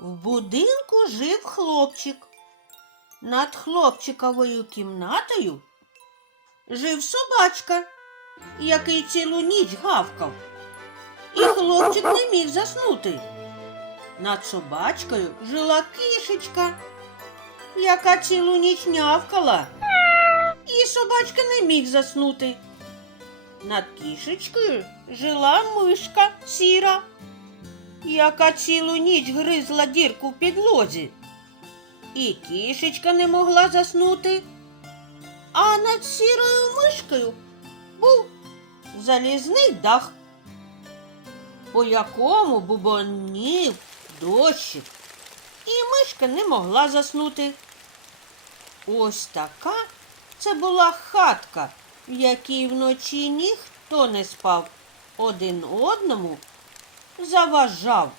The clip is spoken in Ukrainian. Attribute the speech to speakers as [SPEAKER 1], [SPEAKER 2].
[SPEAKER 1] В будинку жив хлопчик. Над хлопчиковою кімнатою жив собачка, який цілу ніч гавкав. І хлопчик не міг заснути. Над собачкою жила кішечка, яка цілу ніч нявкала. І собачка не міг заснути. Над кішечкою жила мишка сіра, яка цілу ніч гризла дірку в підлозі. І кішечка не могла заснути. А над сірою мишкою був залізний дах, по якому бубонів дощик, і мишка не могла заснути. Ось така це була хатка, в якій вночі ніхто не спав, один одному заважав.